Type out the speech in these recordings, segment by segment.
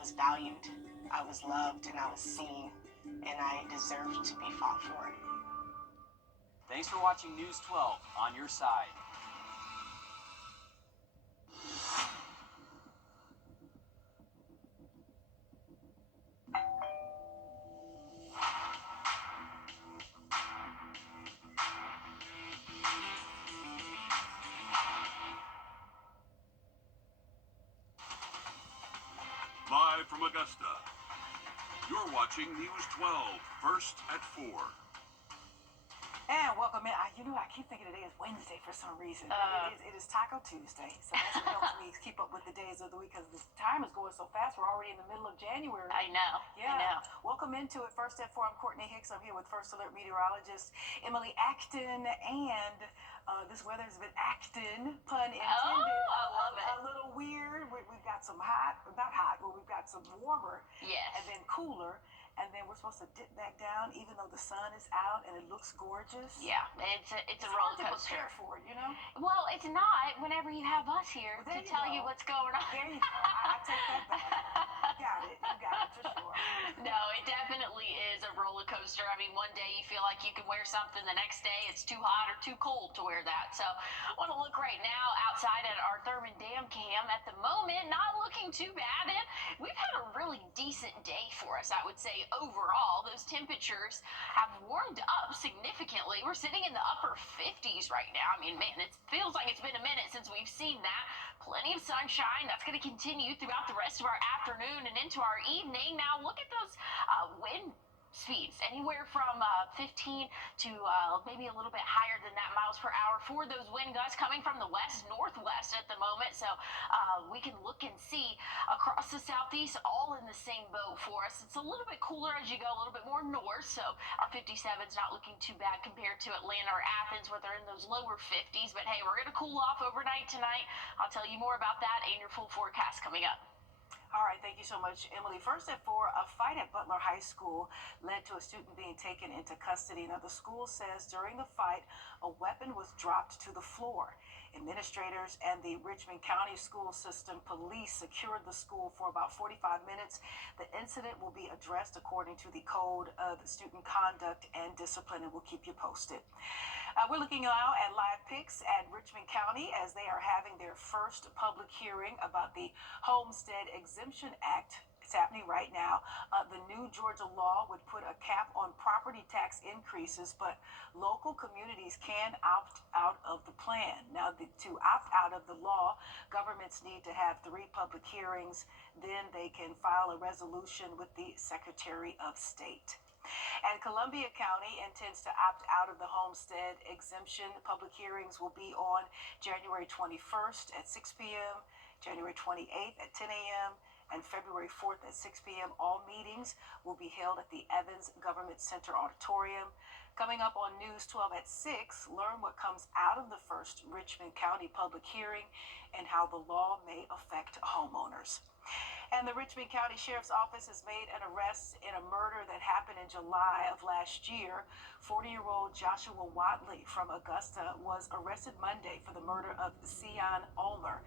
was valued, I was loved, and I was seen, and I deserved to be fought for. Thanks for watching News 12 on your side. Live from Augusta, you're watching News 12, first at 4. And welcome in. I keep thinking today is Wednesday for some reason. It is Taco Tuesday, so that's what helps me keep up with the days of the week because the time is going so fast. We're already in the middle of January. I know. Yeah. I know. Welcome into it. First at 4, I'm Courtney Hicks. I'm here with First Alert meteorologist Emily Acton, and this weather has been acting, pun intended. Oh, I love it. A little weird. We've got some not hot, but we've got some warmer. Yes. And then cooler. And then we're supposed to dip back down, even though the sun is out and it looks gorgeous. Yeah, it's a roller coaster. Prepare for it, you know. Well, it's not whenever you have us here to tell you what's going on. There you go. I take that back. You got it for sure. No, it definitely is a roller coaster. I mean, one day you feel like you can wear something, the next day it's too hot or too cold to wear that. So I want to look right now outside at our Thurman Dam cam. At the moment, not looking too bad. And we've had a really decent day for us, I would say. Overall, those temperatures have warmed up significantly. We're sitting in the upper 50s right now. I mean, man, it feels like it's been a minute since we've seen that. Plenty of sunshine. That's going to continue throughout the rest of our afternoon and into our evening. Now, look at those wind speeds, anywhere from 15 to maybe a little bit higher than that miles per hour for those wind gusts coming from the west northwest at the moment. So we can look and see across the southeast, all in the same boat for us. It's a little bit cooler as you go a little bit more north, so our 57 is not looking too bad compared to Atlanta or Athens where they're in those lower 50s. But hey, we're going to cool off overnight tonight. I'll tell you more about that and your full forecast coming up. All right, thank you so much, Emily. First at 4, a fight at Butler High School led to a student being taken into custody. Now, the school says during the fight, a weapon was dropped to the floor. Administrators and the Richmond County School System police secured the school for about 45 minutes. The incident will be addressed according to the Code of Student Conduct and Discipline, and we'll keep you posted. We're looking now at live pics at Richmond County as they are having their first public hearing about the Homestead Exemption Act. It's happening right now. The new Georgia law would put a cap on property tax increases, but local communities can opt out of the plan. Now, to opt out of the law, governments need to have 3 public hearings. Then they can file a resolution with the Secretary of State. And Columbia County intends to opt out of the homestead exemption. Public hearings will be on January 21st at 6 p.m., January 28th at 10 a.m., and February 4th at 6 p.m. All meetings will be held at the Evans Government Center Auditorium. Coming up on News 12 at 6, learn what comes out of the first Richmond County public hearing and how the law may affect homeowners. And the Richmond County Sheriff's Office has made an arrest in a murder that happened in July of last year. 40-year-old Joshua Watley from Augusta was arrested Monday for the murder of Sion Ulmer.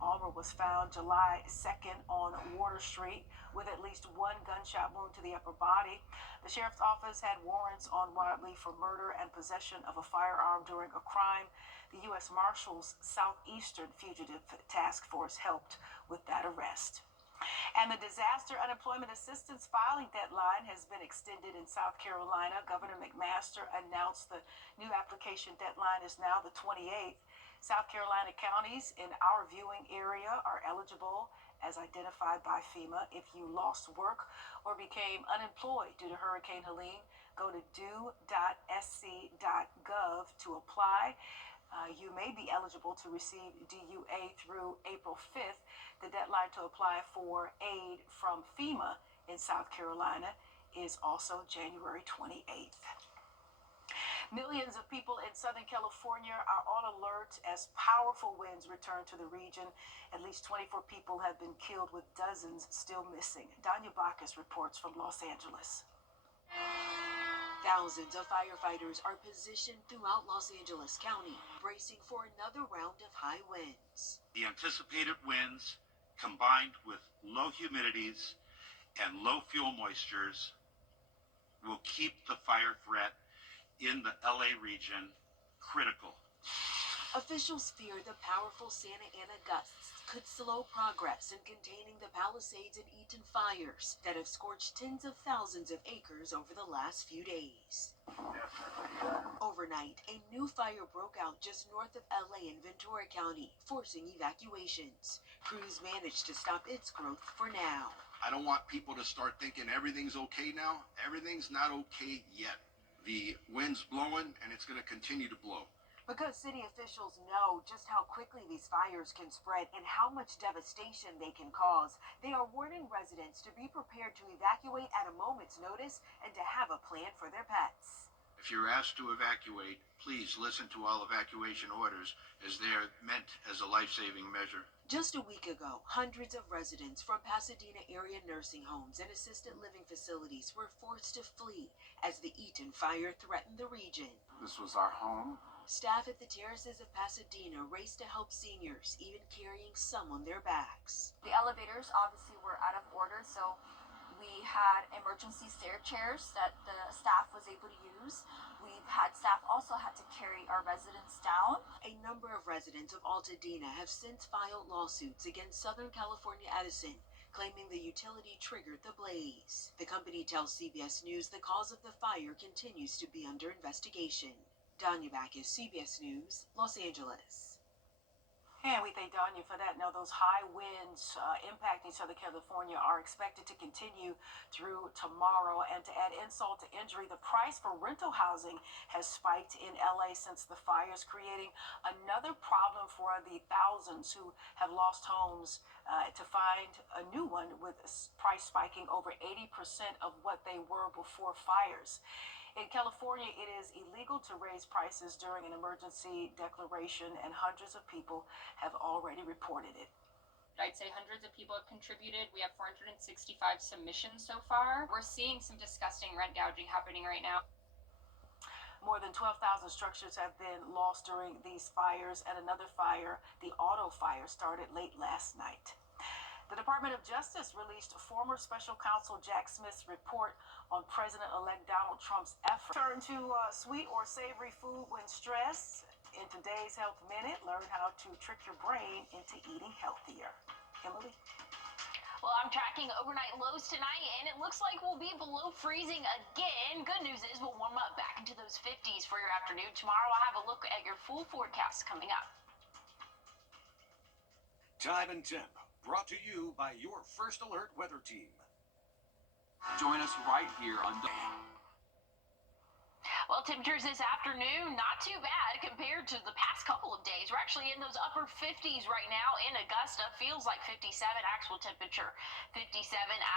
Ulmer was found July 2nd on Water Street with at least 1 gunshot wound to the upper body. The Sheriff's Office had warrants on Watley for murder and possession of a firearm during a crime. The U.S. Marshals Southeastern Fugitive Task Force helped with that arrest. And the disaster unemployment assistance filing deadline has been extended in South Carolina. Governor McMaster announced the new application deadline is now the 28th. South Carolina counties in our viewing area are eligible as identified by FEMA. If you lost work or became unemployed due to Hurricane Helene, go to do.sc.gov to apply. You may be eligible to receive DUA through April 5th. The deadline to apply for aid from FEMA in South Carolina is also January 28th. Millions of people in Southern California are on alert as powerful winds return to the region. At least 24 people have been killed with dozens still missing. Danya Bacchus reports from Los Angeles. Thousands of firefighters are positioned throughout Los Angeles County, bracing for another round of high winds. The anticipated winds combined with low humidities and low fuel moistures, will keep the fire threat in the LA region critical. Officials fear the powerful Santa Ana gusts could slow progress in containing the Palisades and Eaton fires that have scorched tens of thousands of acres over the last few days. Overnight, a new fire broke out just north of LA in Ventura County, forcing evacuations. Crews managed to stop its growth for now. I don't want people to start thinking everything's okay now. Everything's not okay yet. The wind's blowing and it's going to continue to blow. Because city officials know just how quickly these fires can spread and how much devastation they can cause, they are warning residents to be prepared to evacuate at a moment's notice and to have a plan for their pets. If you're asked to evacuate, please listen to all evacuation orders, as they are meant as a life-saving measure. Just a week ago, hundreds of residents from Pasadena area nursing homes and assisted living facilities were forced to flee as the Eaton fire threatened the region. This was our home. Staff at the terraces of Pasadena raced to help seniors, even carrying some on their backs. The elevators obviously were out of order, so we had emergency stair chairs that the staff was able to use. We've had staff also had to carry our residents down. A number of residents of Altadena have since filed lawsuits against Southern California Edison, claiming the utility triggered the blaze. The company tells CBS News the cause of the fire continues to be under investigation. Danya Backus, CBS News, Los Angeles. And we thank Danya for that. Now, those high winds impacting Southern California are expected to continue through tomorrow. And to add insult to injury, the price for rental housing has spiked in LA since the fires, creating another problem for the thousands who have lost homes to find a new one, with price spiking over 80% of what they were before fires. In California, it is illegal to raise prices during an emergency declaration, and hundreds of people have already reported it. I'd say hundreds of people have contributed. We have 465 submissions so far. We're seeing some disgusting rent gouging happening right now. More than 12,000 structures have been lost during these fires, and another fire, the auto fire, started late last night. The Department of Justice released former special counsel Jack Smith's report on President-elect Donald Trump's effort. Turn to sweet or savory food when stressed. In today's Health Minute, learn how to trick your brain into eating healthier. Emily? Well, I'm tracking overnight lows tonight, and it looks like we'll be below freezing again. Good news is we'll warm up back into those 50s for your afternoon. Tomorrow, I'll have a look at your full forecast coming up. Time and temp, brought to you by your First Alert weather team. Join us right here on Well, temperatures this afternoon, not too bad compared to the past couple of days. We're actually in those upper 50s right now in Augusta. Feels like 57 actual temperature, 57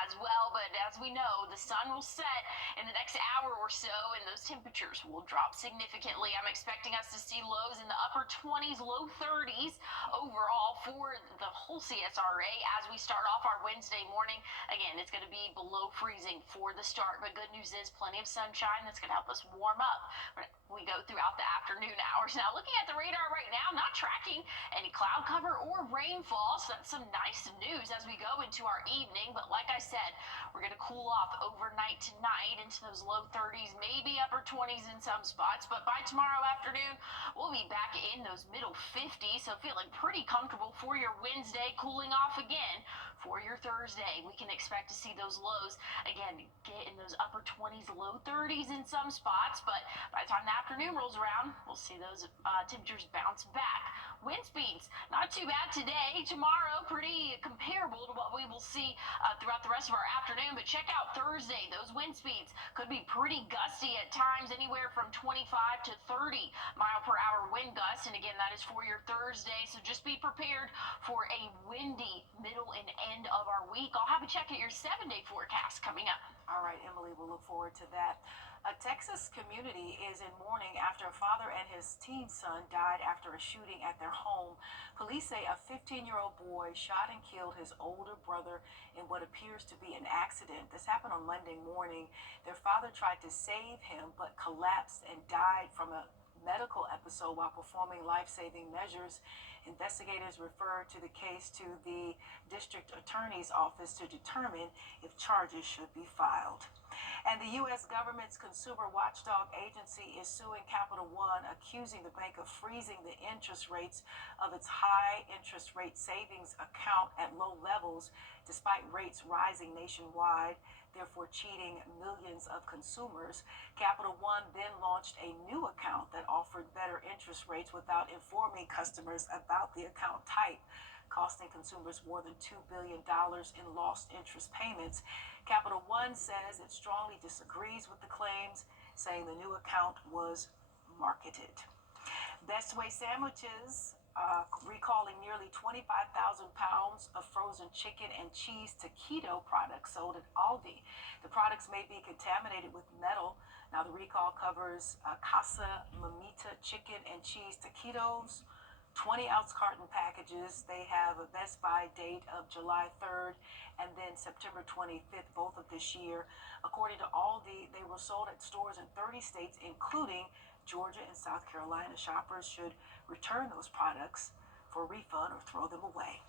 as well. But as we know, the sun will set in the next hour or so, and those temperatures will drop significantly. I'm expecting us to see lows in the upper 20s, low 30s overall for the whole CSRA as we start off our Wednesday morning. Again, it's going to be below freezing for the start, but good news is plenty of sunshine that's going to help us warm up we go throughout the afternoon hours. Now, looking at the radar right now, not tracking any cloud cover or rainfall, so that's some nice news as we go into our evening. But like I said, we're going to cool off overnight tonight into those low 30s, maybe upper 20s in some spots. But by tomorrow afternoon, we'll be back in those middle 50s, so feeling pretty comfortable for your Wednesday, cooling off again for your Thursday. We can expect to see those lows again get in those upper 20s, low 30s in some spots, but by the time the afternoon rolls around, we'll see those temperatures bounce back. Wind speeds, not too bad today. Tomorrow, pretty comparable to what we will see throughout the rest of our afternoon, but check out Thursday. Those wind speeds could be pretty gusty at times, anywhere from 25 to 30 mile per hour wind gusts, and again, that is for your Thursday, so just be prepared for a windy middle and end of our week. I'll have a check at your 7-day forecast coming up. All right, Emily, we'll look forward to that. A Texas community is in mourning after a father and his teen son died after a shooting at their home. Police say a 15-year-old boy shot and killed his older brother in what appears to be an accident. This happened on Monday morning. Their father tried to save him but collapsed and died from a medical episode while performing life-saving measures. Investigators referred to the case to the district attorney's office to determine if charges should be filed. And the U.S. government's consumer watchdog agency is suing Capital One, accusing the bank of freezing the interest rates of its high interest rate savings account at low levels, despite rates rising nationwide, therefore cheating millions of consumers. Capital One then launched a new account that offered better interest rates without informing customers about the account type, costing consumers more than $2 billion in lost interest payments. Capital One says it strongly disagrees with the claims, saying the new account was marketed. Best Way Sandwiches recalling nearly 25,000 pounds of frozen chicken and cheese taquito products sold at Aldi. The products may be contaminated with metal. Now, the recall covers Casa Mamita chicken and cheese taquitos, 20-ounce carton packages. They have a Best Buy date of July 3rd and then September 25th, both of this year. According to Aldi, they were sold at stores in 30 states, including Georgia and South Carolina. Shoppers should return those products for a refund or throw them away.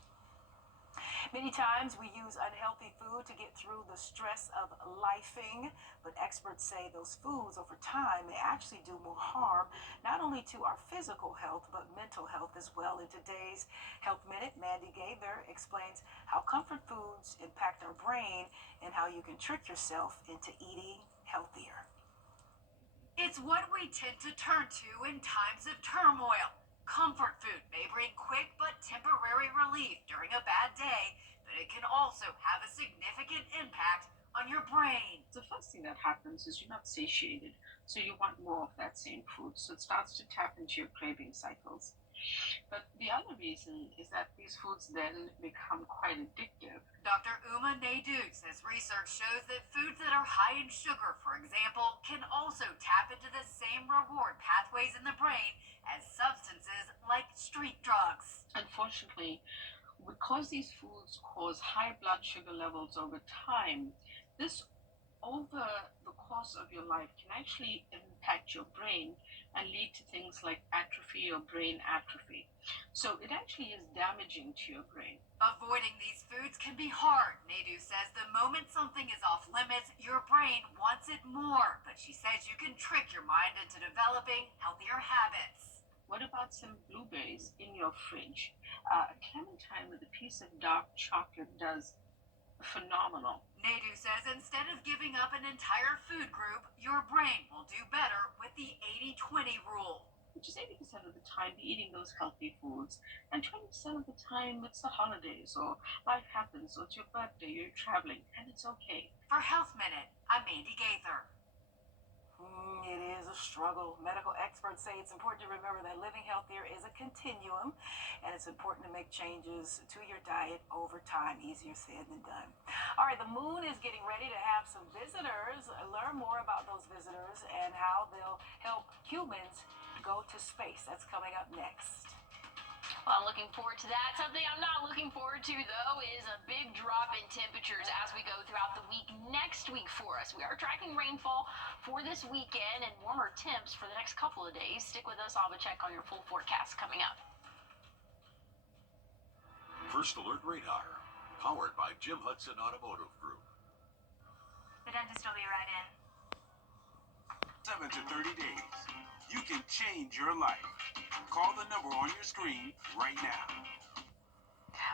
Many times we use unhealthy food to get through the stress of lifing, but experts say those foods over time may actually do more harm, not only to our physical health, but mental health as well. In today's Health Minute, Mandy Gaither explains how comfort foods impact our brain and how you can trick yourself into eating healthier. It's what we tend to turn to in times of turmoil. Comfort food may bring quick but temporary relief during a bad day, but it can also have a significant impact on your brain. The first thing that happens is you're not satiated, so you want more of that same food, so it starts to tap into your craving cycles. But the other reason is that these foods then become quite addictive. Dr. Uma Naidu says research shows that foods that are high in sugar, for example, can also tap into the same reward pathways in the brain as substances like street drugs. Unfortunately, because these foods cause high blood sugar levels over time, this over the course of your life can actually impact your brain and lead to things like atrophy or brain atrophy. So it actually is damaging to your brain. Avoiding these foods can be hard. Naidu says the moment something is off limits, your brain wants it more. But she says you can trick your mind into developing healthier habits. What about some blueberries in your fridge? A clementine with a piece of dark chocolate does phenomenal. Naidu says instead of giving up an entire food group, your brain will do better with the 80-20 rule. Which is 80% of the time eating those healthy foods, and 20% of the time it's the holidays, or life happens, or it's your birthday, you're traveling, and it's okay. For Health Minute, I'm Mandy Gaither. It is a struggle. Medical experts say it's important to remember that living healthier is a continuum, and it's important to make changes to your diet over time. Easier said than done. All right, the moon is getting ready to have some visitors. Learn more about those visitors and how they'll help humans go to space. That's coming up next. Well, I'm looking forward to that. Something I'm not looking forward to, though, is a big drop in temperatures as we go throughout the week next week for us. We are tracking rainfall for this weekend and warmer temps for the next couple of days. Stick with us. I'll have a check on your full forecast coming up. First Alert Radar, powered by Jim Hudson Automotive Group. The dentist will be right in. 7 to 30 days. You can change your life. Call the number on your screen right now.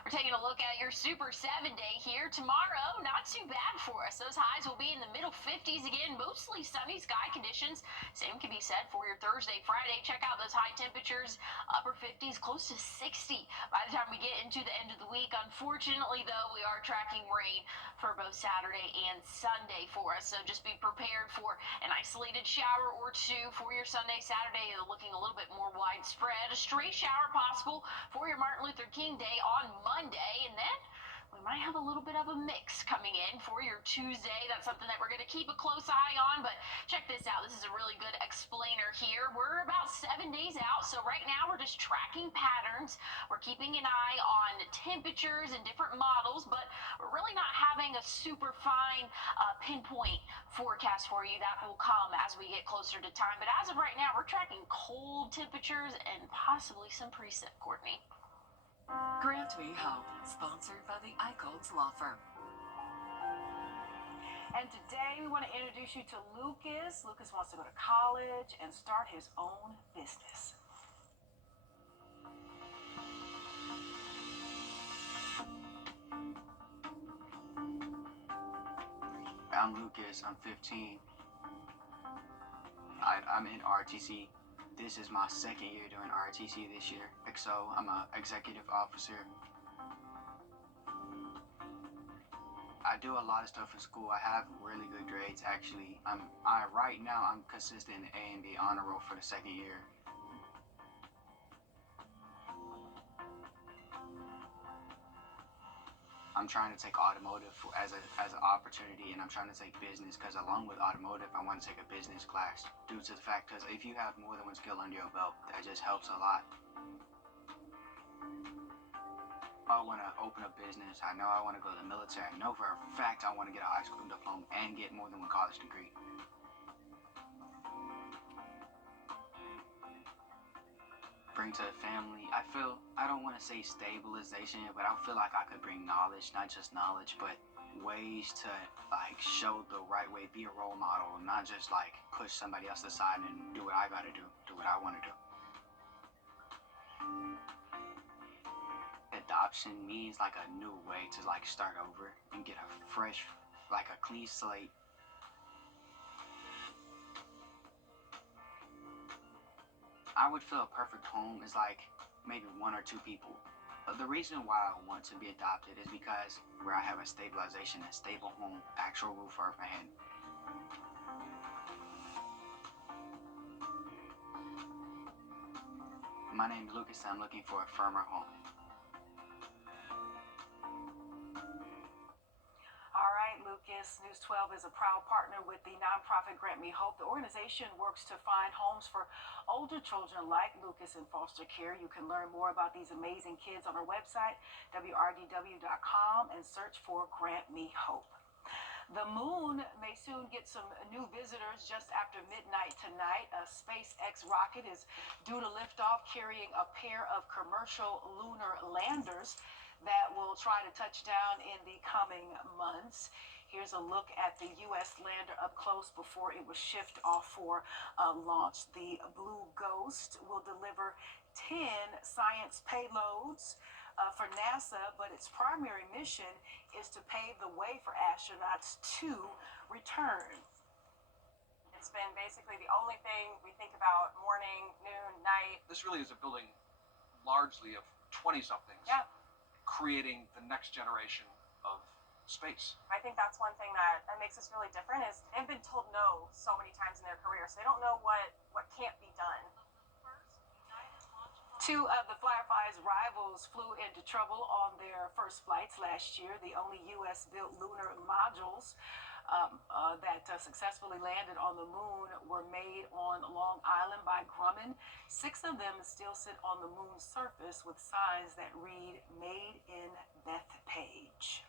We're taking a look at your Super 7-day here. Tomorrow, not too bad for us. Those highs will be in the middle 50s again, mostly sunny sky conditions. Same can be said for your Thursday, Friday. Check out those high temperatures, upper 50s, close to 60 by the time we get into the end of the week. Unfortunately, though, we are tracking rain for both Saturday and Sunday for us. So just be prepared for an isolated shower or two for your Sunday, Saturday. Looking a little bit more widespread. A stray shower possible for your Martin Luther King Day on Monday, and then we might have a little bit of a mix coming in weekend for your Tuesday. That's something that we're going to keep a close eye on, but check this out. This is a really good explainer here. We're about 7 days out, so right now we're just tracking patterns. We're keeping an eye on temperatures and different models, but we're really not having a super fine pinpoint forecast for you. That will come as we get closer to time, but as of right now, we're tracking cold temperatures and possibly some precip, Courtney. Grant Me Hope, sponsored by the Eichholz Law Firm. And today we want to introduce you to Lucas. Lucas wants to go to college and start his own business. I'm Lucas, I'm 15. I'm in RTC. This is my second year doing RTC this year. So I'm an executive officer. I do a lot of stuff in school. I have really good grades actually. Right now I'm consistent in the A and B honor roll for the second year. I'm trying to take automotive as an opportunity, and I'm trying to take business because along with automotive, I want to take a business class due to the fact because if you have more than one skill under your belt, that just helps a lot. I want to open a business. I know I want to go to the military. I know for a fact I want to get a high school diploma and get more than one college degree. Bring to the family. I don't want to say stabilization, but I feel like I could bring knowledge, not just knowledge, but ways to like show the right way, be a role model, not just like push somebody else aside and do what I gotta do what I want to do. Adoption means like a new way to like start over and get a fresh, like a clean slate. I would feel a perfect home is like maybe 1 or 2 people. The reason why I want to be adopted is because where I have a stabilization, a stable home, actual roof over my head. My name is Lucas and I'm looking for a firmer home. All right, Lucas, News 12 is a proud partner with the nonprofit Grant Me Hope. The organization works to find homes for older children like Lucas in foster care. You can learn more about these amazing kids on our website, wrdw.com, and search for Grant Me Hope. The moon may soon get some new visitors just after midnight tonight. A SpaceX rocket is due to lift off carrying a pair of commercial lunar landers that will try to touch down in the coming months. Here's a look at the U.S. lander up close before it was shipped off for launch. The Blue Ghost will deliver 10 science payloads for NASA, but its primary mission is to pave the way for astronauts to return. It's been basically the only thing we think about morning, noon, night. This really is a building largely of 20-somethings. Yeah. Creating the next generation of space. I think that's one thing that makes us really different is they've been told no so many times in their career, so they don't know what can't be done. 2 of the Firefly's rivals flew into trouble on their first flights last year. The only U.S.-built lunar modules that successfully landed on the moon were made on Long Island by Grumman. 6 of them still sit on the moon's surface with signs that read, "Made in Bethpage."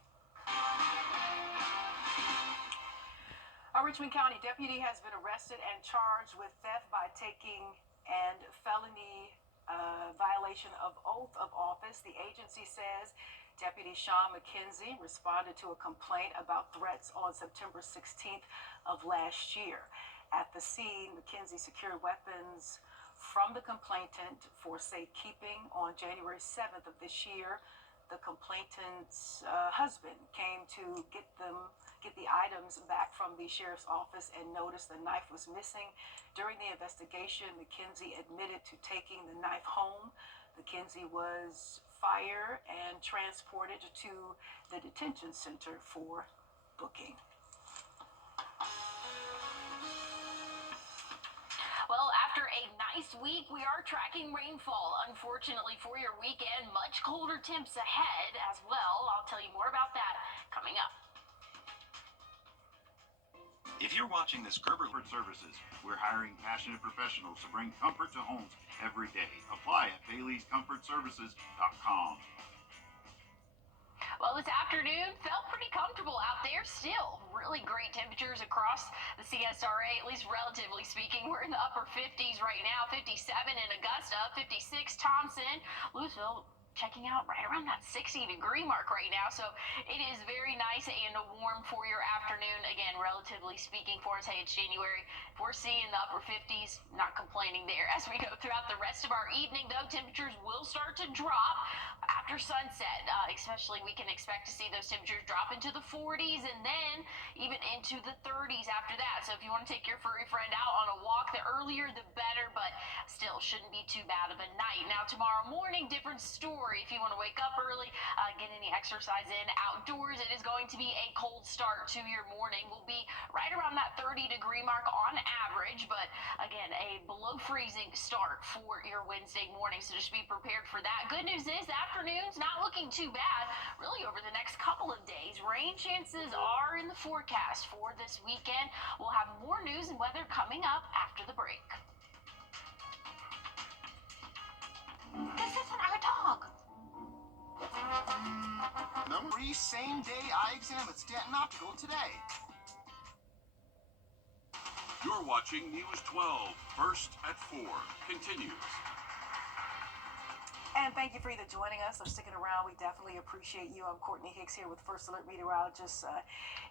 A Richmond County deputy has been arrested and charged with theft by taking and felony violation of oath of office. The agency says Deputy Sean McKenzie responded to a complaint about threats on September 16th of last year. At the scene, McKenzie secured weapons from the complainant for safekeeping. On January 7th of this year, the complainant's husband came to get the items back from the sheriff's office and noticed the knife was missing. During the investigation, McKenzie admitted to taking the knife home. McKenzie was fired and transported to the detention center for booking. Well, after a nice week, we are tracking rainfall, unfortunately, for your weekend. Much colder temps ahead as well. I'll tell you more about that coming up. If you're watching this, Gerber Services, we're hiring passionate professionals to bring comfort to homes every day. Apply at Bailey'sComfortServices.com. Well, this afternoon felt pretty comfortable out there still. Really great temperatures across the CSRA, at least relatively speaking. We're in the upper 50s right now, 57 in Augusta, 56 Thompson, Louisville checking out right around that 60-degree mark right now. So it is very nice and warm for your afternoon. Again, relatively speaking for us, hey, it's January. If we're seeing the upper 50s, not complaining there. As we go throughout the rest of our evening, though, temperatures will start to drop after sunset. Especially we can expect to see those temperatures drop into the 40s and then even into the 30s after that. So if you want to take your furry friend out on a walk, the earlier the better, but still shouldn't be too bad of a night. Now tomorrow morning, different story. If you want to wake up early, get any exercise in outdoors, it is going to be a cold start to your morning. Will be right around that 30-degree mark on average, but again, a below freezing start for your Wednesday morning. So just be prepared for that. Good news is afternoons not looking too bad really over the next couple of days. Rain chances are in the forecast for this weekend. We'll have more news and weather coming up after the break. This isn't our dog. Number 3 same-day eye exam at Stanton Optical today. You're watching News 12, First at 4. Continues. And thank you for either joining us or sticking around. We definitely appreciate you. I'm Courtney Hicks here with First Alert meteorologist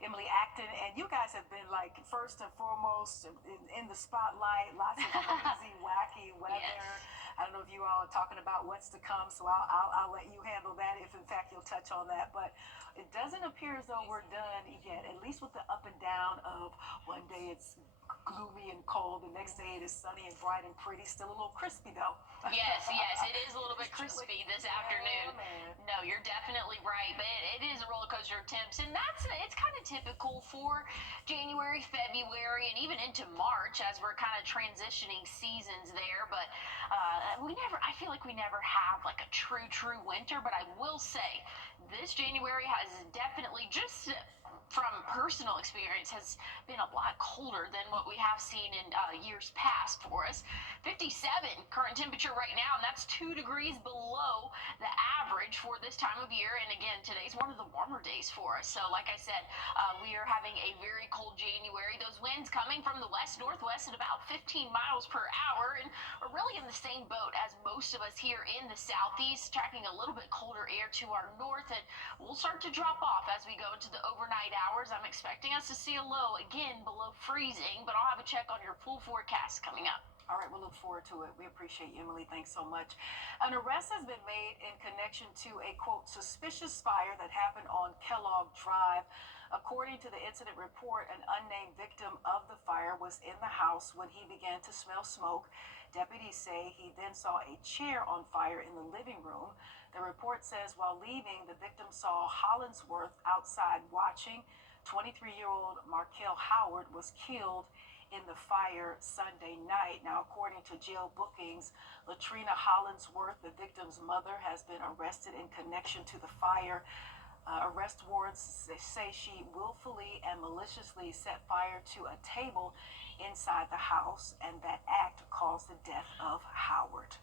Emily Acton. And you guys have been like first and foremost in the spotlight. Lots of crazy, wacky weather. Yes. I don't know if you all are talking about what's to come, so I'll let you handle that if in fact you'll touch on that. But it doesn't appear as though we're done yet, at least with the up and down of one day it's gloomy and cold, the next day it is sunny and bright and pretty, still a little crispy though. Yes, it is a little bit crispy this afternoon. No, you're definitely right, but it is a roller coaster of temps, and it's kind of typical for January, February, and even into March as we're kind of transitioning seasons there. But I feel like we never have like a true winter. But I will say, this January has definitely, just from personal experience, has been a lot colder than what we have seen in years past for us. 57 current temperature right now, and that's 2 degrees below the average for this time of year. And again, today's one of the warmer days for us. So like I said, we are having a very cold January. Those winds coming from the west-northwest at about 15 miles per hour, and we're really in the same boat as most of us here in the southeast, tracking a little bit colder air to our north, and we'll start to drop off as we go into the overnight hours. I'm expecting us to see a low again below freezing, but I'll have a check on your full forecast coming up. All right, we'll look forward to it. We appreciate you, Emily. Thanks so much. An arrest has been made in connection to a, quote, suspicious fire that happened on Kellogg Drive. According to the incident report, an unnamed victim of the fire was in the house when he began to smell smoke. Deputies say he then saw a chair on fire in the living room. The report says while leaving, the victim saw Hollinsworth outside watching. 23-year-old Markel Howard was killed in the fire Sunday night. Now, according to jail bookings, Latrina Hollinsworth, the victim's mother, has been arrested in connection to the fire. Arrest warrants say she willfully and maliciously set fire to a table inside the house, and that act caused the death of Howard.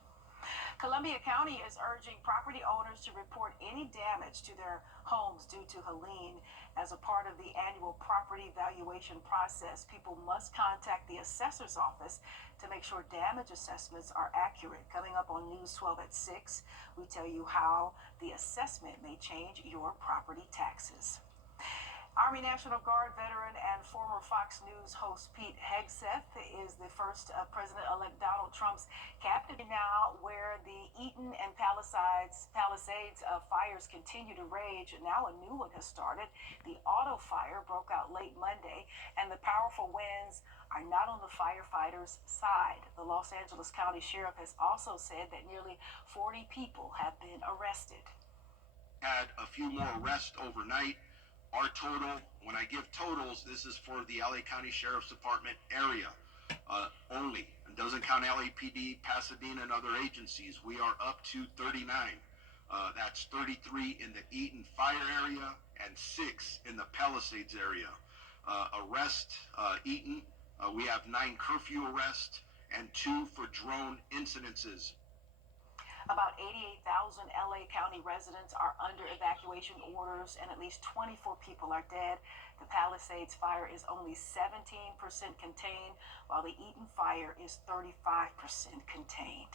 Columbia County is urging property owners to report any damage to their homes due to Helene. As a part of the annual property valuation process, people must contact the assessor's office to make sure damage assessments are accurate. Coming up on News 12 at 6, we tell you how the assessment may change your property taxes. Army National Guard veteran and former Fox News host Pete Hegseth is the first President-elect Donald Trump's captain now, where the Eaton and Palisades fires continue to rage. Now a new one has started. The auto fire broke out late Monday, and the powerful winds are not on the firefighters' side. The Los Angeles County Sheriff has also said that nearly 40 people have been arrested. Had a few more arrests overnight. Our total, when I give totals, this is for the LA County Sheriff's Department area only. It doesn't count LAPD, Pasadena, and other agencies. We are up to 39. That's 33 in the Eaton fire area and 6 in the Palisades area. arrests Eaton. We have 9 curfew arrests and 2 for drone incidences. About 88,000 LA County residents are under evacuation orders and at least 24 people are dead. The Palisades fire is only 17% contained, while the Eaton fire is 35% contained.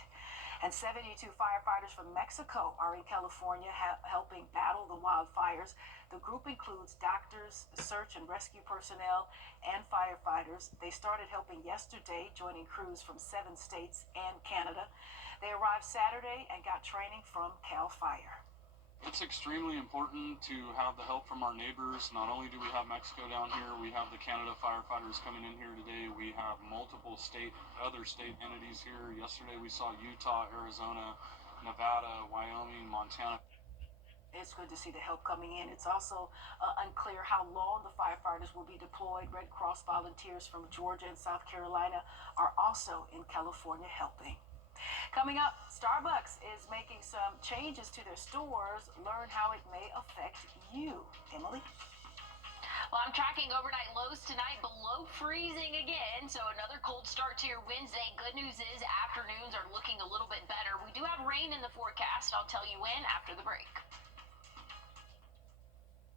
And 72 firefighters from Mexico are in California helping battle the wildfires. The group includes doctors, search and rescue personnel, and firefighters. They started helping yesterday, joining crews from 7 states and Canada. They arrived Saturday and got training from CAL FIRE. It's extremely important to have the help from our neighbors. Not only do we have Mexico down here, we have the Canada firefighters coming in here today. We have multiple other state entities here. Yesterday we saw Utah, Arizona, Nevada, Wyoming, Montana. It's good to see the help coming in. It's also unclear how long the firefighters will be deployed. Red Cross volunteers from Georgia and South Carolina are also in California helping. Coming up, Starbucks is making some changes to their stores. Learn how it may affect you. Emily? Well, I'm tracking overnight lows tonight below freezing again, so another cold start to your Wednesday. Good news is afternoons are looking a little bit better. We do have rain in the forecast. I'll tell you when after the break.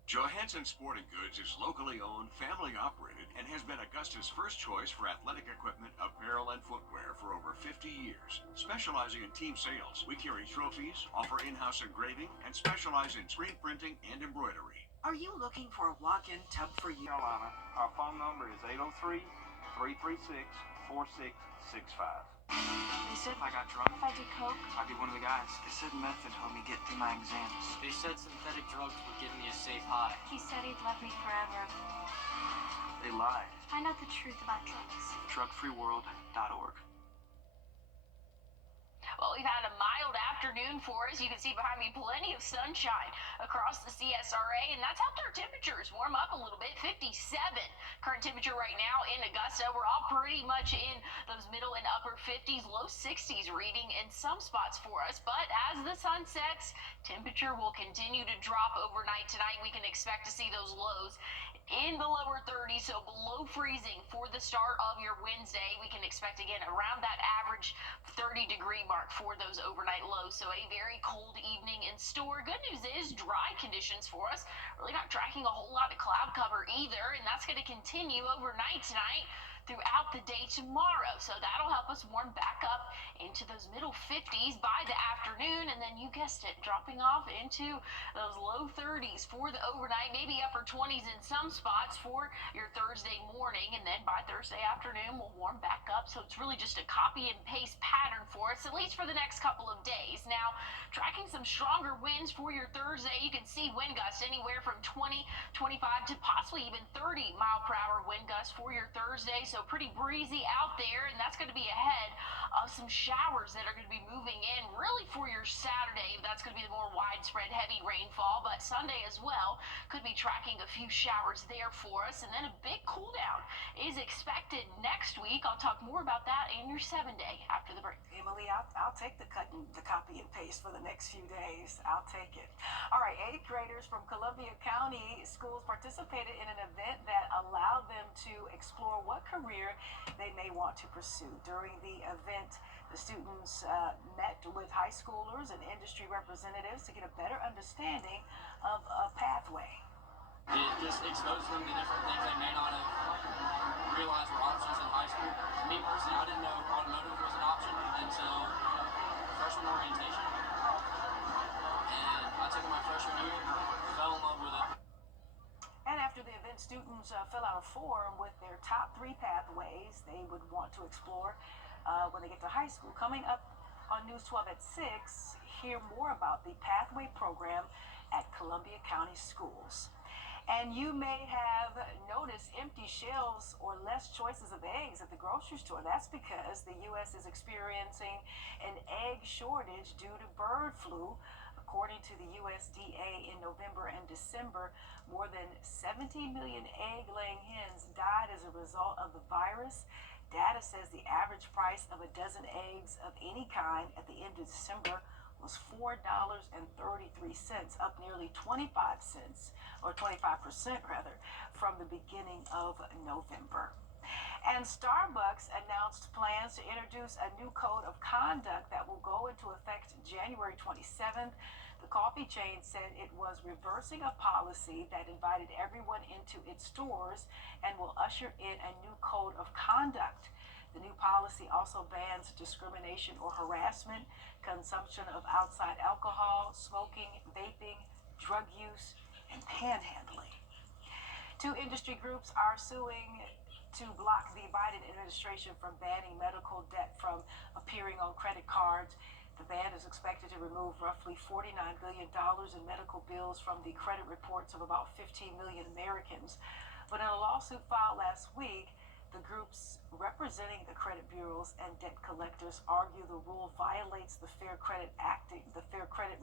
Johansson Sporting Goods is locally owned, family operated, and has been Augusta's first choice for athletic equipment, apparel, and footwear for over 50 years. Specializing in team sales, we carry trophies, offer in-house engraving, and specialize in screen printing and embroidery. Are you looking for a walk-in tub for you? Carolina. Our phone number is 803-336-4665. They said if I got drunk, if I did coke, I'd be one of the guys. They said meth would help me get through my exams. They said synthetic drugs would give me a safe high. He said he'd love me forever. They lied. Find out the truth about drugs. Drugfreeworld.org. Well, we've had a mild afternoon for us. You can see behind me plenty of sunshine across the CSRA, and that's helped our temperatures warm up a little bit. 57 current temperature right now in Augusta. We're all pretty much in those middle and upper 50s, low 60s reading in some spots for us. But as the sun sets, temperature will continue to drop overnight tonight. We can expect to see those lows in the lower 30s, so below freezing for the start of your Wednesday. We can expect again around that average 30-degree mark for those overnight lows. So a very cold evening in store. Good news is dry conditions for us. Really not tracking a whole lot of cloud cover either, and that's going to continue overnight tonight throughout the day tomorrow. So that'll help us warm back up into those middle 50s by the afternoon, and then you guessed it, dropping off into those low 30s for the overnight, maybe upper 20s in some spots for your Thursday morning, and then by Thursday afternoon we'll warm back up. So it's really just a copy and paste pattern for us, at least for the next couple of days. Now, tracking some stronger winds for your Thursday. You can see wind gusts anywhere from 20, 25 to possibly even 30 mile per hour wind gusts for your Thursday. So pretty breezy out there, and that's going to be ahead of some showers that are going to be moving in really for your Saturday. That's going to be the more widespread heavy rainfall, but Sunday as well could be tracking a few showers there for us, and then a big cool down is expected next week. I'll talk more about that in your 7-day after the break. Emily, I'll take the copy and paste for the next few days. I'll take it. All right, 8th graders from Columbia County schools participated in an event that allowed them to explore what career they may want to pursue. During the event, the students met with high schoolers and industry representatives to get a better understanding of a pathway. It just exposes them to different things they may not have realized were options in high school. Me personally, I didn't know automotive was an option until freshman orientation. And I took it my freshman year, fell in love with it. And after the event, students fill out a form with their top 3 pathways they would want to explore when they get to high school. Coming up on News 12 at 6, hear more about the Pathway program at Columbia County Schools. And you may have noticed empty shelves or less choices of eggs at the grocery store. That's because the U.S. is experiencing an egg shortage due to bird flu. According to the USDA, in November and December, more than 17 million egg-laying hens died as a result of the virus. Data says the average price of a dozen eggs of any kind at the end of December was $4.33, up nearly 25 cents, or 25% rather, from the beginning of November. And Starbucks announced plans to introduce a new code of conduct that will go into effect January 27th. The coffee chain said it was reversing a policy that invited everyone into its stores and will usher in a new code of conduct. The new policy also bans discrimination or harassment, consumption of outside alcohol, smoking, vaping, drug use, and panhandling. Two industry groups are suing to block the Biden administration from banning medical debt from appearing on credit cards. The ban is expected to remove roughly $49 billion in medical bills from the credit reports of about 15 million Americans. But in a lawsuit filed last week, the groups representing the credit bureaus and debt collectors argue the rule violates the Fair Credit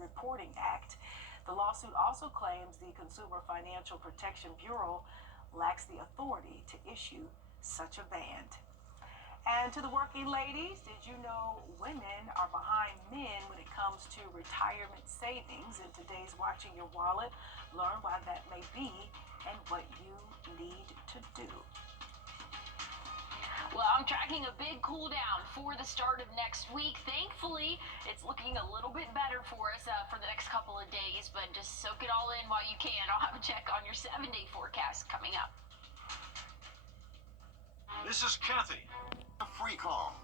Reporting Act. The lawsuit also claims the Consumer Financial Protection Bureau lacks the authority to issue such a ban. And to the working ladies, did you know women are behind men when it comes to retirement savings? In today's Watching Your Wallet, learn why that may be and what you need to do. Well, I'm tracking a big cool down for the start of next week. Thankfully, it's looking a little bit better for us for the next couple of days, but just soak it all in while you can. I'll have a check on your 7-day forecast coming up. This is Kathy. A free call.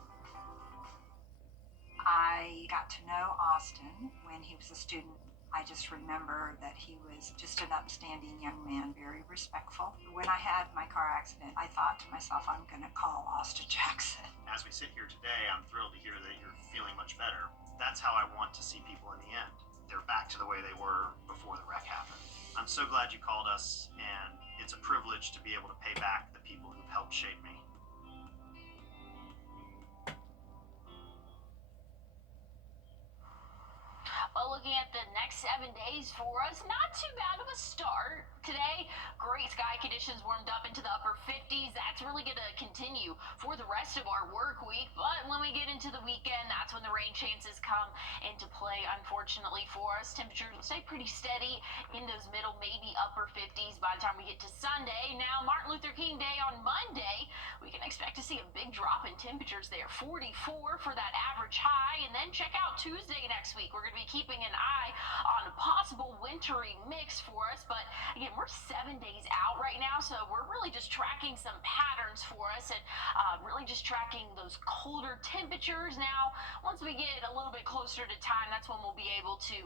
I got to know Austin when he was a student. I just remember that he was just an upstanding young man, very respectful. When I had my car accident, I thought to myself, I'm going to call Austin Jackson. As we sit here today, I'm thrilled to hear that you're feeling much better. That's how I want to see people in the end. They're back to the way they were before the wreck happened. I'm so glad you called us, and it's a privilege to be able to pay back the people who've helped shape me. Well, looking at the next 7 days for us, not too bad of a start. Today, great sky conditions warmed up into the upper 50s. That's really going to continue for the rest of our work week. But when we get into the weekend, that's when the rain chances come into play, unfortunately for us. Temperatures will stay pretty steady in those middle, maybe upper 50s by the time we get to Sunday. Now, Martin Luther King Day on Monday, we can expect to see a big drop in temperatures there. 44 for that average high. And then check out Tuesday next week. We're going to be keeping an eye on a possible wintry mix for us. But again, we're 7 days out right now, so we're really just tracking some patterns for us and really just tracking those colder temperatures. Now, once we get a little bit closer to time, that's when we'll be able to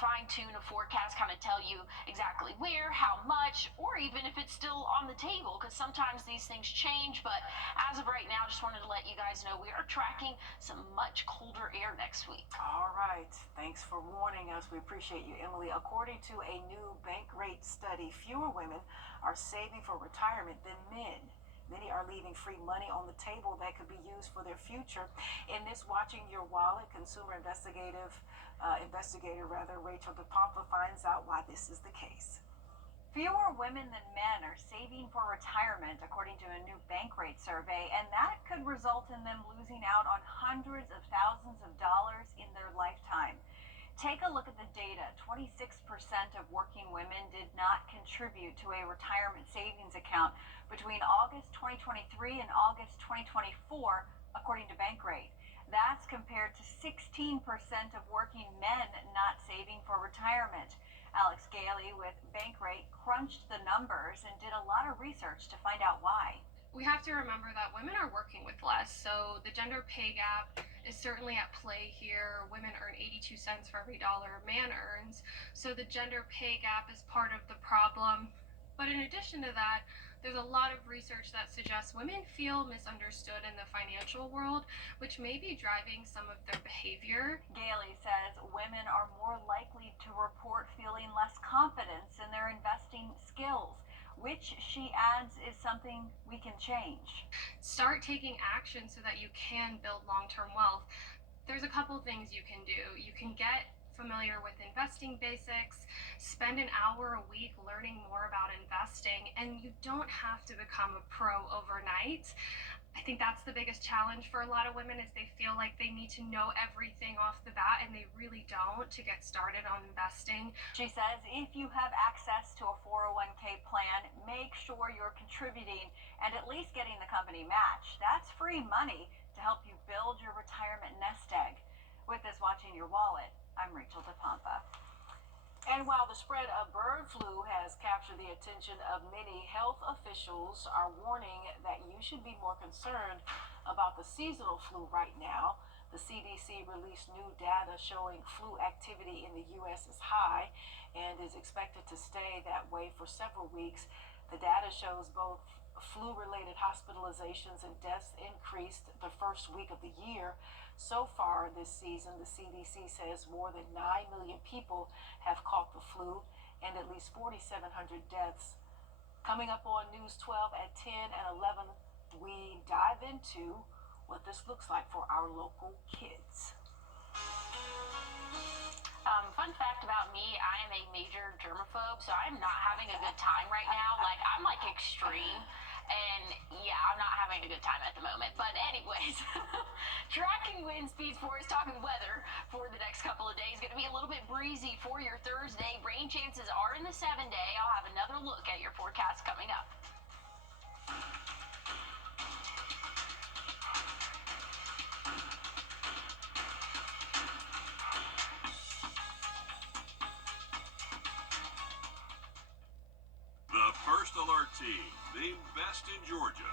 fine-tune a forecast, kind of tell you exactly where, how much, or even if it's still on the table, because sometimes these things change. But as of right now, just wanted to let you guys know we are tracking some much colder air next week. All right. Thanks for warning us. We appreciate you, Emily. According to a new bank rate study, fewer women are saving for retirement than men. Many are leaving free money on the table that could be used for their future. In this Watching Your Wallet, consumer investigator Rachel DePompa finds out why this is the case. Fewer women than men are saving for retirement, according to a new bank rate survey, and that could result in them losing out on hundreds of thousands of dollars in their lifetime. Take a look at the data. 26% of working women did not contribute to a retirement savings account between August 2023 and August 2024, according to Bankrate. That's compared to 16% of working men not saving for retirement. Alex Gailey with Bankrate crunched the numbers and did a lot of research to find out why. We have to remember that women are working with less, so the gender pay gap is certainly at play here. Women earn 82 cents for every dollar a man earns, so the gender pay gap is part of the problem. But in addition to that, there's a lot of research that suggests women feel misunderstood in the financial world, which may be driving some of their behavior. Gailey says women are more likely to report feeling less confidence in their investing skills, which she adds is something we can change. Start taking action so that you can build long-term wealth. There's a couple things you can do. You can get familiar with investing basics, spend an hour a week learning more about investing, and you don't have to become a pro overnight. I think that's the biggest challenge for a lot of women is they feel like they need to know everything off the bat and they really don't to get started on investing. She says if you have access to a 401k plan, make sure you're contributing and at least getting the company match. That's free money to help you build your retirement nest egg. With this Watching Your Wallet, I'm Rachel DePompa. And while the spread of bird flu has captured the attention of many, health officials are warning that you should be more concerned about the seasonal flu right now. The CDC released new data showing flu activity in the U.S. is high and is expected to stay that way for several weeks. The data shows both flu-related hospitalizations and deaths increased the first week of the year. So far this season, the CDC says more than 9 million people have caught the flu and at least 4,700 deaths. Coming up on News 12 at 10 and 11, we dive into what this looks like for our local kids. Fun fact about me, I am a major germaphobe, so I'm not having a good time right now. Like, I'm like extreme. And yeah, I'm not having a good time at the moment. But anyways, tracking wind speeds for us, talking weather for the next couple of days. Going to be a little bit breezy for your Thursday. Rain chances are in the 7-day. I'll have another look at your forecast coming up. The First Alert Team, the best in Georgia.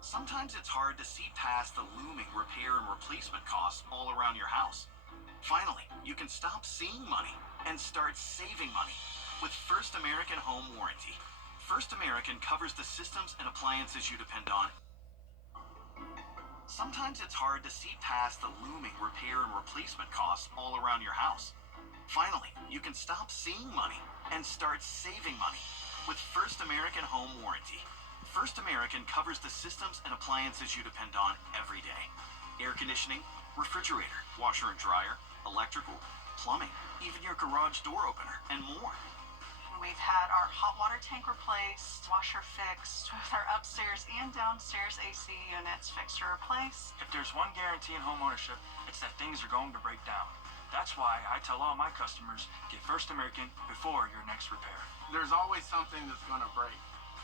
Sometimes it's hard to see past the looming repair and replacement costs all around your house. Finally, you can stop seeing money and start saving money with First American Home Warranty. First American covers the systems and appliances you depend on. Sometimes it's hard to see past the looming repair and replacement costs all around your house. Finally, you can stop seeing money and start saving money with First American Home Warranty. First American covers the systems and appliances you depend on every day. Air conditioning, refrigerator, washer and dryer, electrical, plumbing, even your garage door opener, and more. We've had our hot water tank replaced, washer fixed, with our upstairs and downstairs AC units fixed or replaced. If there's one guarantee in home ownership, it's that things are going to break down. That's why I tell all my customers, get First American before your next repair. There's always something that's going to break.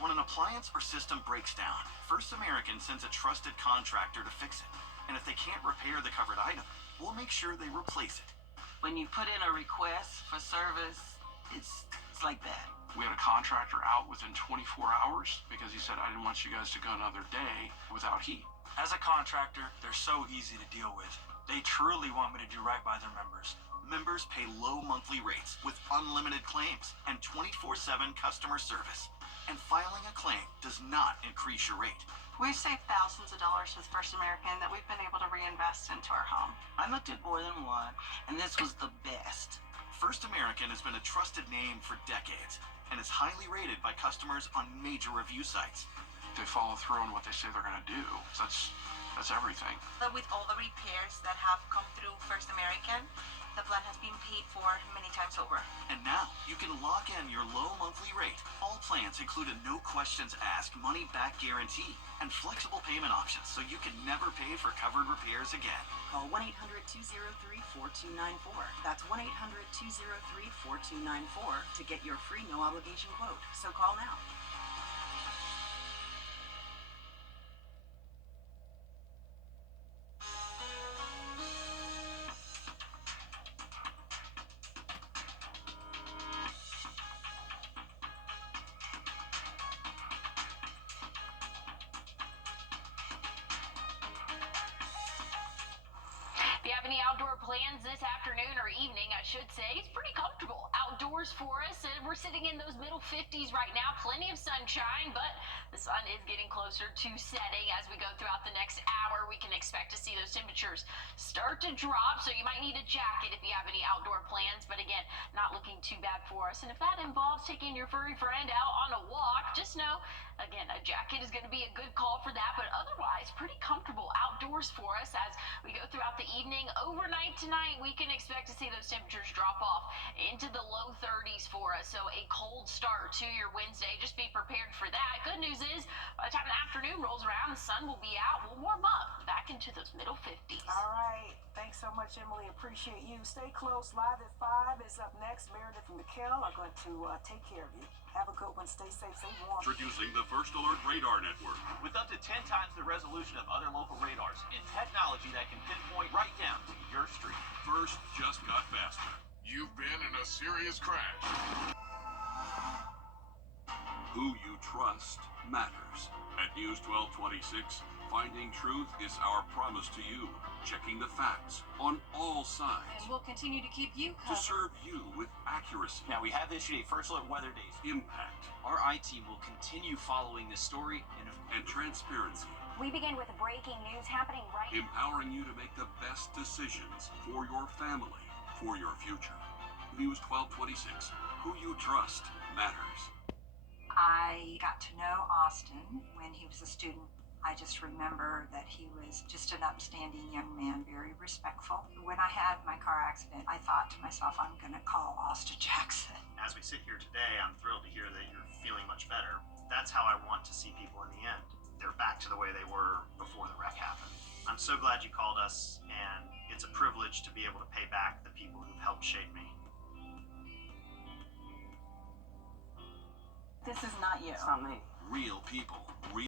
When an appliance or system breaks down, First American sends a trusted contractor to fix it. And if they can't repair the covered item, we'll make sure they replace it. When you put in a request for service, it's like that. We had a contractor out within 24 hours because he said, I didn't want you guys to go another day without heat. As a contractor, they're so easy to deal with. They truly want me to do right by their members. Members pay low monthly rates with unlimited claims and 24/7 customer service. And filing a claim does not increase your rate. We've saved thousands of dollars with First American that we've been able to reinvest into our home. I looked at more than one, and this was the best. First American has been a trusted name for decades and is highly rated by customers on major review sites. They follow through on what they say they're going to do. That's everything. But with all the repairs that have come through First American, the plan has been paid for many times over. And now you can lock in your low monthly rate. All plans include a no questions asked money back guarantee and flexible payment options so you can never pay for covered repairs again. Call 1-800-203-4294. That's 1-800-203-4294 to get your free no obligation quote. So call now. If you have any outdoor plans this afternoon or evening, I should say, it's pretty comfortable outdoors for us. And we're sitting in those middle 50s right now. Plenty of sunshine, but the sun is getting closer to setting. As we go throughout the next hour, we can expect to see those temperatures start to drop. So you might need a jacket if you have any outdoor plans. But again, not looking too bad for us. And if that involves taking your furry friend out on a walk, just know a again, a jacket is going to be a good call for that, but otherwise pretty comfortable outdoors for us as we go throughout the evening. Overnight tonight, we can expect to see those temperatures drop off into the low 30s for us, so a cold start to your Wednesday. Just be prepared for that. Good news is, by the time the afternoon rolls around, the sun will be out. We'll warm up back into those middle 50s. All right. Thanks so much, Emily. Appreciate you. Stay close. Live at 5 is up next. Meredith and Mikkel are going to take care of you. Have a good one. Stay safe. Stay warm. Introducing the First Alert Radar Network. With up to 10 times the resolution of other local radars and technology that can pinpoint right down to your street. First just got faster. You've been in a serious crash. Who you trust matters. At News 1226, finding truth is our promise to you. Checking the facts on all sides. And we'll continue to keep you To covered. serve you with accuracy. Now, we have issued a First Alert Weather Days. Impact. Our I-team will continue following this story and transparency. We begin with breaking news happening right now. Empowering you to make the best decisions for your family, for your future. News 1226. Who you trust matters. I got to know Austin when he was a student. I just remember that he was just an upstanding young man, very respectful. When I had my car accident, I thought to myself, I'm going to call Austin Jackson. As we sit here today, I'm thrilled to hear that you're feeling much better. That's how I want to see people in the end. They're back to the way they were before the wreck happened. I'm so glad you called us, and it's a privilege to be able to pay back the people who've helped shape me. This is not you. It's not me. Real people.